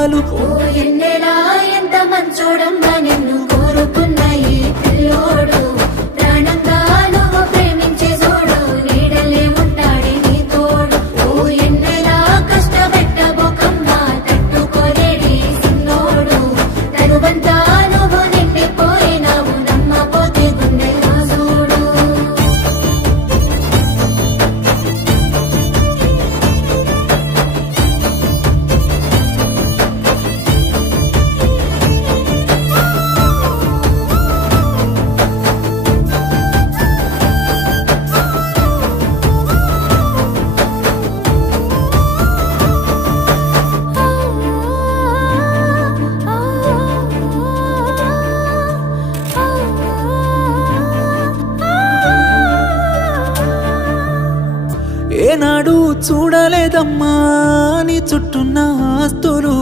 ఓ ఎన్నెలా ఎంత మంచోడమ్మా నిన్ను కోరుకున్న ఈ పిల్లోడు ప్రాణంగా నువ్వు ప్రేమించే జోడు నీడలే ఉంటాడే నీ తోడు ఓ ఎన్నెలా కష్టపెట్టబోకమ్మా తట్టుకోలేడి సిన్నోడు తనువంతా నువ్వు నిండిపోయినావు నమ్మపోతే గుండెలా చూడు ఏనాడు చూడలేదమ్మా నీ చుట్టూన్న ఆస్తులు